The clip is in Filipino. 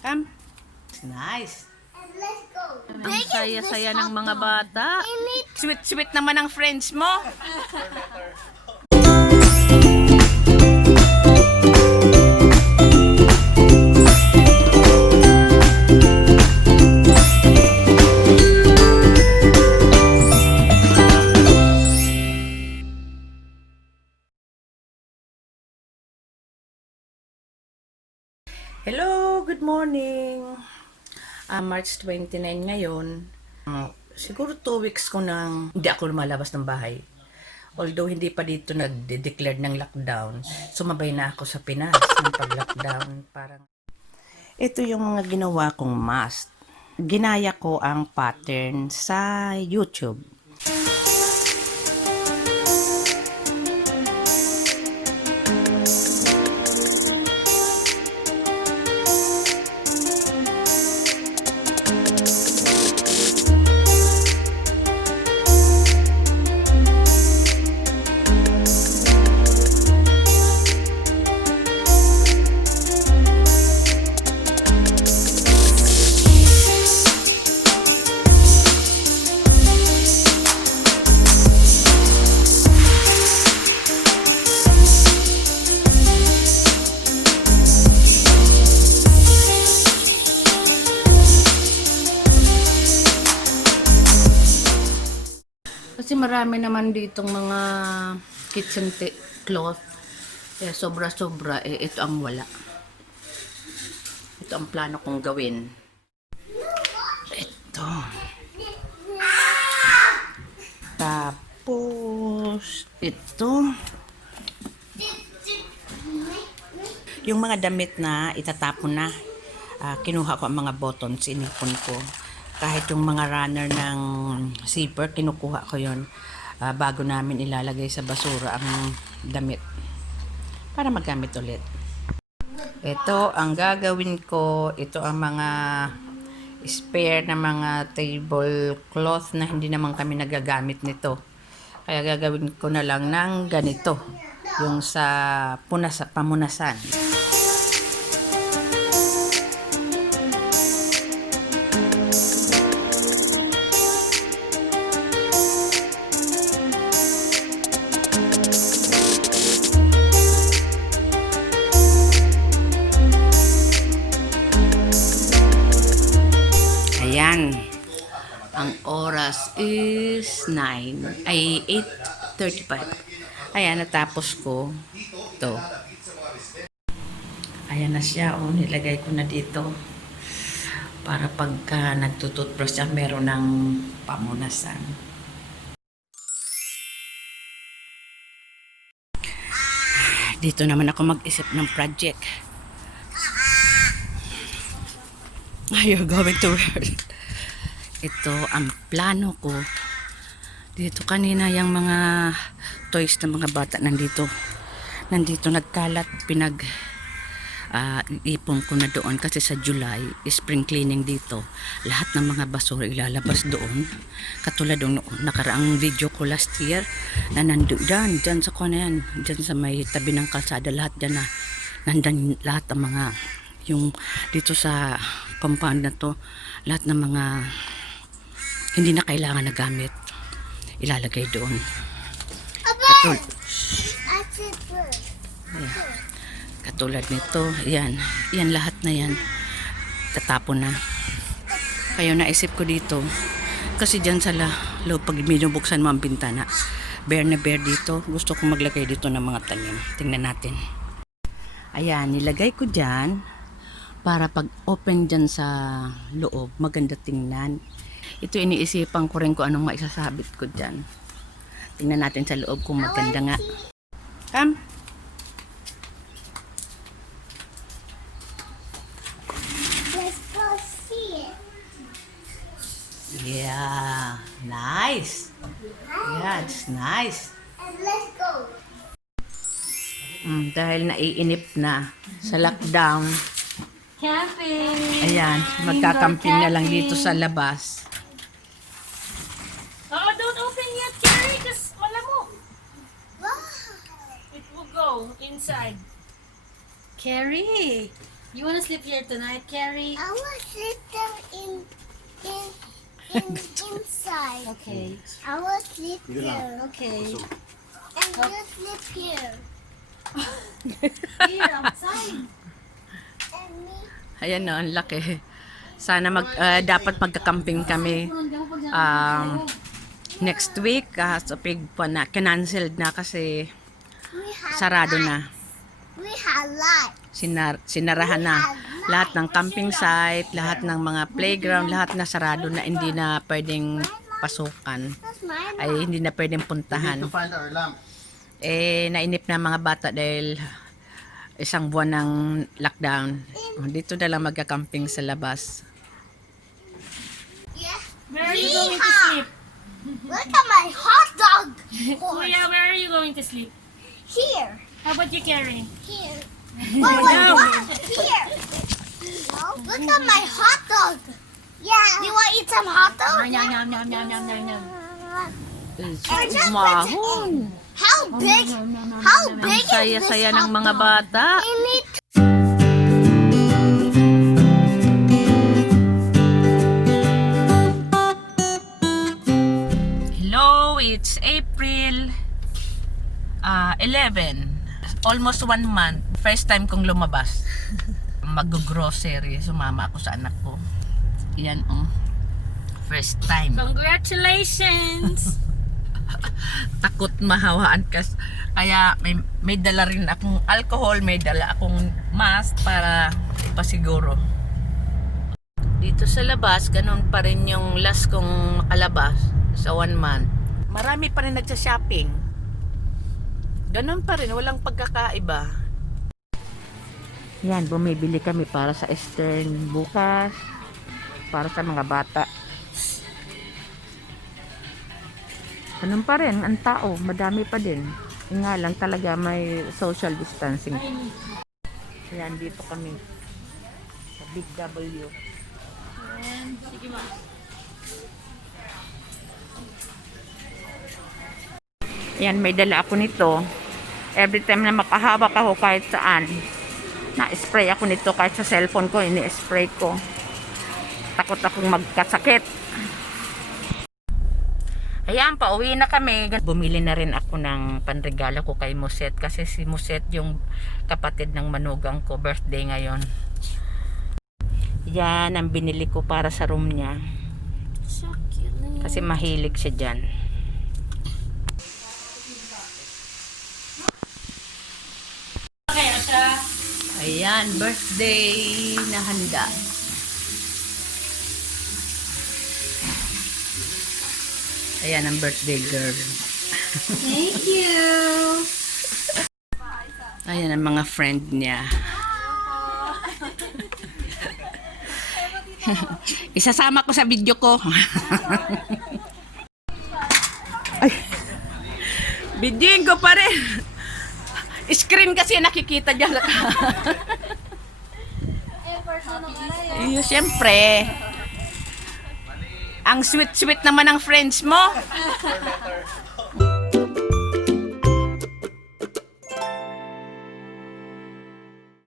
Come. Nice. Let's go. Ang saya-saya ng mga bata. Sweet-sweet naman ang friends mo. Hello, good morning. March 29 ngayon. Siguro 2 weeks ko nang hindi ako lumalabas ng bahay. Although hindi pa dito nag-declare ng lockdown, sumabay na ako sa Pinas ng pag-lockdown. Parang ito yung mga ginawa kong mask. Ginaya ko ang pattern sa YouTube. Kasi marami naman ditong mga kitchen cloth. Eh, sobra-sobra. Eh, ito ang wala. Ito ang plano kong gawin. Ito. Tapos, ito. Yung mga damit na itatapon na. Kinuha ko ang mga buttons, inipon ko. Kahit yung mga runner ng zipper, kinukuha ko yon bago namin ilalagay sa basura ang damit para magamit ulit. Ito ang gagawin ko. Ito ang mga spare na mga tablecloth na hindi naman kami nagagamit nito. Kaya gagawin ko na lang ng ganito, yung sa pamunasan. Ayan. Ang oras is 8:35. Ayan, natapos ko. Ito. Ayan na siya. Oh, nilagay ko na dito. Para pagka nagtututbrush siya, meron ng pamunasan. Dito naman ako mag-isip ng project. You're going to wear it. Ito ang plano ko. Dito kanina yung mga toys ng mga bata nandito nagkalat. Ipon ko na doon kasi sa July spring cleaning dito. Lahat ng mga basura ilalabas doon. Katulad ng nakaraang video ko last year na dyan sa kunayan, dyan sa may tabi ng kalsada, lahat dyan na nandan lahat ng mga yung dito sa compound na to, lahat ng mga hindi na kailangan na gamit ilalagay doon. Katulad nito, yan lahat na yan tatapon na. Kaya naisip ko dito kasi dyan sa loob pag binubuksan mo ang bintana, bare na bare dito. Gusto kong maglagay dito ng mga tanim. Tingnan natin. Ayan, nilagay ko dyan para pag open dyan sa loob, maganda tingnan. Ito iniisipan ko rin kung anong maisasabit ko dyan. Tingnan natin sa loob kung maganda nga. Come. Let's go see it. Yeah, nice. Yeah, it's nice. And let's go. Dahil naiinip na sa lockdown, Camping! ayan, magkakamping na lang dito sa labas. Oh, don't open yet, Carrie, because malamok. Wow. It will go inside. Carrie! You wanna sleep here tonight, Carrie? I will sit them inside. Okay. I will sleep here. Okay. And you sleep here. Here, outside. And me. Ayan no, ang laki. Sana dapat magka-camping kami next week. So pig pa na, canceled na kasi We have sarado lights. na. We have lights. Sinarahan na. Lahat ng camping site, lahat ng mga playground, lahat na sarado na, hindi na pwedeng pasukan. That's mine. Ay hindi na pwedeng We puntahan. need to find our lamp. Nainip na mga bata dahil isang buwan ng lockdown. Dito na lang magka-camping sa labas. Yeah. Where are you going to Yeehaw! sleep? Look at my hot dog. Kuya, where are you going to sleep? Here. How about you, Carrie? Here. What? Here. No. Look at my hot dog. Yeah. You want to eat some hot dog? Yum, yum, yum, yum, yum, yum, yum. Mahon! How big? How big is this Saya-saya ng hot mga dog? bata. I need Hello, it's April 11. Almost 1 month. First time kong lumabas. Mag-grocery. Sumama ako sa anak ko. Yan first time. Congratulations! Takot mahawaan kaya may dala rin akong alcohol, may dala akong mask para pasiguro. Dito sa labas, ganun pa rin yung last kong makalabas sa 1 month. Marami pa rin nagsa-shopping. Ganun pa rin, walang pagkakaiba. Yan, bumibili kami para sa Eastern bukas, para sa mga bata. Ganun pa rin, ang tao, madami pa din. Yung nga lang talaga may social distancing. Yan, dito kami sa Big W. Sige, ma. Yan, may dala ako nito. Every time na makahawak ako kahit saan, na-spray ako nito kahit sa cellphone ko, ini-spray ko. Takot akong magkasakit. Ayan, pauwi na kami. Bumili na rin ako ng panregalo ko kay Muset kasi si Muset yung kapatid ng manugang ko, birthday ngayon. Yan ang binili ko para sa room niya. So cute. Kasi mahilig siya dyan. Kaya siya. Ayan, birthday na handa. Ayan ang birthday girl. Thank you! Ayan ang mga friend niya. Isasama ko sa video ko. Ay. Videoin ko pa rin. Screen kasi nakikita dyan. Iyo, siyempre. Ang sweet-sweet naman ng friends mo.